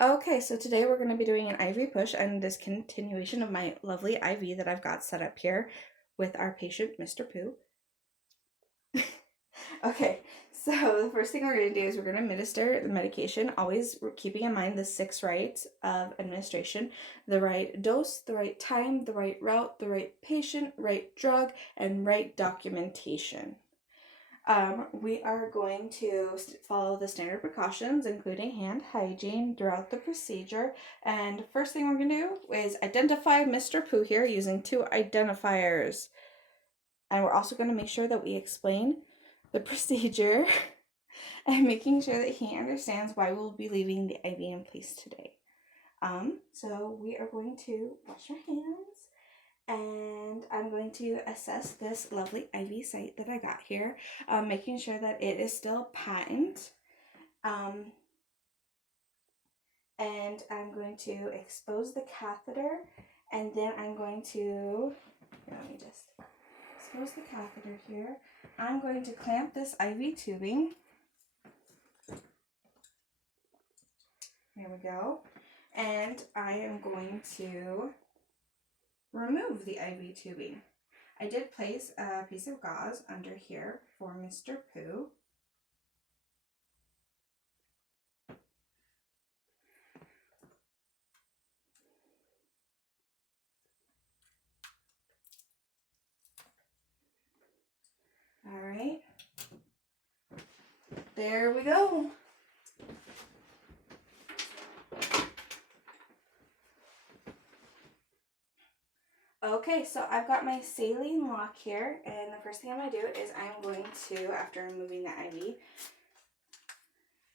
Okay, so today we're going to be doing an IV push and this continuation of my lovely IV that I've got set up here with our patient, Mr. Pooh. Okay, so the first thing we're going to do is we're going to administer the medication, always keeping in mind the 6 rights of administration: the right dose, the right time, the right route, the right patient, right drug, and right documentation. We are going to follow the standard precautions, including hand hygiene throughout the procedure. And first thing we're going to do is identify Mr. Pooh here using 2 identifiers. And we're also going to make sure that we explain the procedure and making sure that he understands why we'll be leaving the IV in place today. So we are going to wash our hands, and I'm going to assess this lovely IV site that I got here, making sure that it is still patent. And I'm going to expose the catheter, and then I'm going to, let me just expose the catheter here. I'm going to clamp this IV tubing. Here we go. And I am going to remove the IV tubing. I did place a piece of gauze under here for Mr. Pooh. All right. There we go. Okay, so I've got my saline lock here, and the first thing I'm going to do is I'm going to, after removing the IV,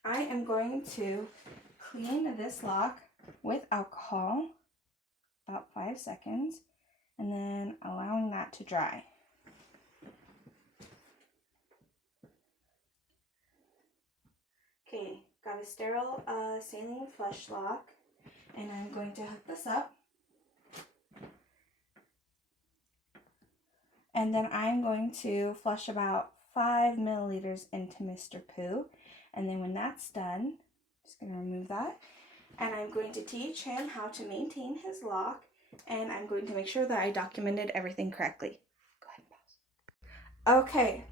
I am going to clean this lock with alcohol, about 5 seconds, and then allowing that to dry. Okay, got a sterile saline flush lock, and I'm going to hook this up. And then I'm going to flush about 5 milliliters into Mr. Pooh. And then when that's done, I'm just going to remove that. And I'm going to teach him how to maintain his lock. And I'm going to make sure that I documented everything correctly. Go ahead and pause. Okay,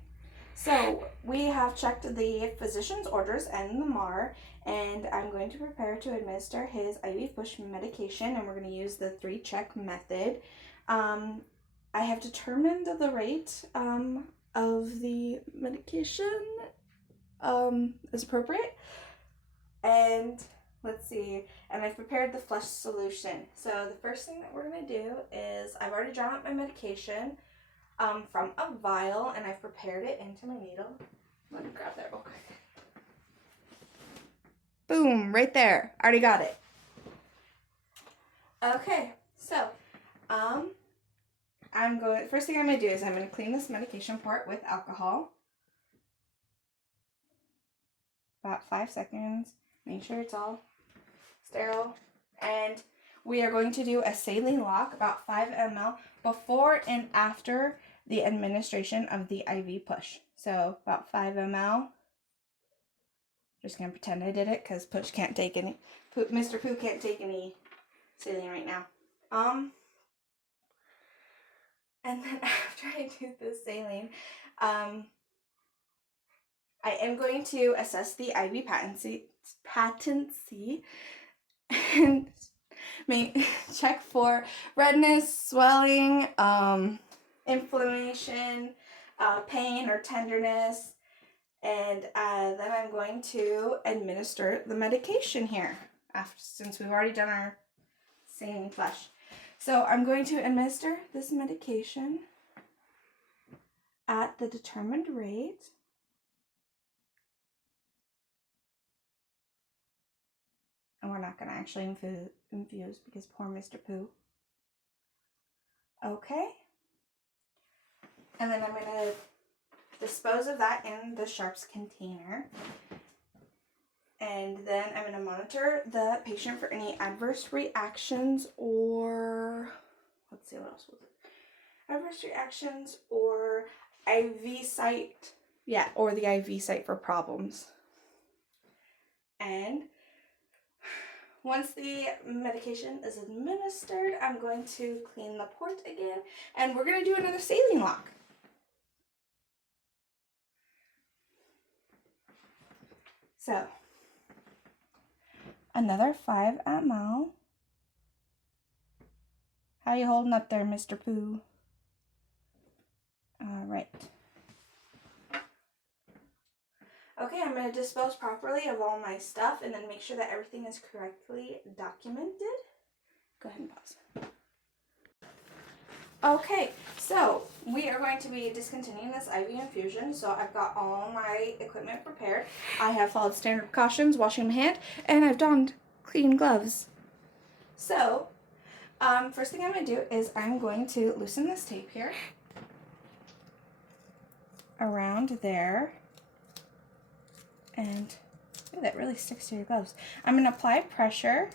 so we have checked the physician's orders and the MAR. And I'm going to prepare to administer his IV push medication. And we're going to use the 3-check method. I have determined the rate of the medication is appropriate. And let's see, and I've prepared the flush solution. So the first thing that we're going to do is I've already drawn up my medication from a vial, and I've prepared it into my needle. Let me grab that real quick. Boom, right there. Already got it. Okay, so first thing I'm going to do is I'm going to clean this medication port with alcohol. About 5 seconds. Make sure it's all sterile. And we are going to do a saline lock, about 5 ml, before and after the administration of the IV push. So about 5 ml. Just going to pretend I did it because Push can't take any. Mr. Pooh can't take any saline right now. And then after I do the saline, I am going to assess the IV patency and check for redness, swelling, inflammation, pain or tenderness, and then I'm going to administer the medication here since we've already done our saline flush. So I'm going to administer this medication at the determined rate. And we're not going to actually infuse because poor Mr. Pooh. Okay. And then I'm going to dispose of that in the Sharps container. And then I'm going to monitor the patient for any adverse reactions or, let's see, what else was it? Adverse reactions or IV site. Yeah, or the IV site for problems. And once the medication is administered, I'm going to clean the port again, and we're going to do another saline lock. So, another 5 at Mal. How you holding up there, Mr. Pooh? All right. Okay, I'm going to dispose properly of all my stuff and then make sure that everything is correctly documented. Go ahead and pause. Okay, so we are going to be discontinuing this IV infusion. So I've got all my equipment prepared. I have followed standard precautions, washing my hand, and I've donned clean gloves. So, first thing I'm going to do is I'm going to loosen this tape here around there. And ooh, that really sticks to your gloves. I'm going to apply pressure.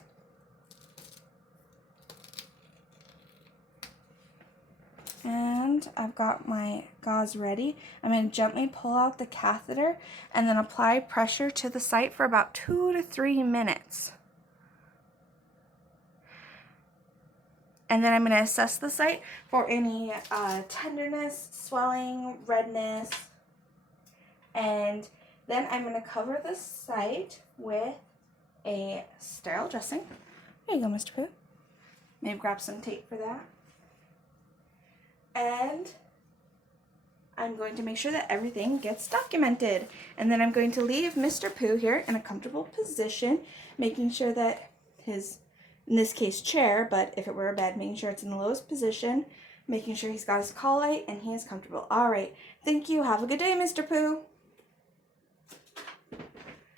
And I've got my gauze ready. I'm going to gently pull out the catheter and then apply pressure to the site for about 2 to 3 minutes. And then I'm going to assess the site for any tenderness, swelling, redness, and then I'm going to cover the site with a sterile dressing. There you go, Mr. Pooh. Maybe grab some tape for that. And I'm going to make sure that everything gets documented. And then I'm going to leave Mr. Pooh here in a comfortable position, making sure that his, in this case, chair, but if it were a bed, making sure it's in the lowest position, making sure he's got his collar and he is comfortable. All right. Thank you. Have a good day, Mr. Pooh.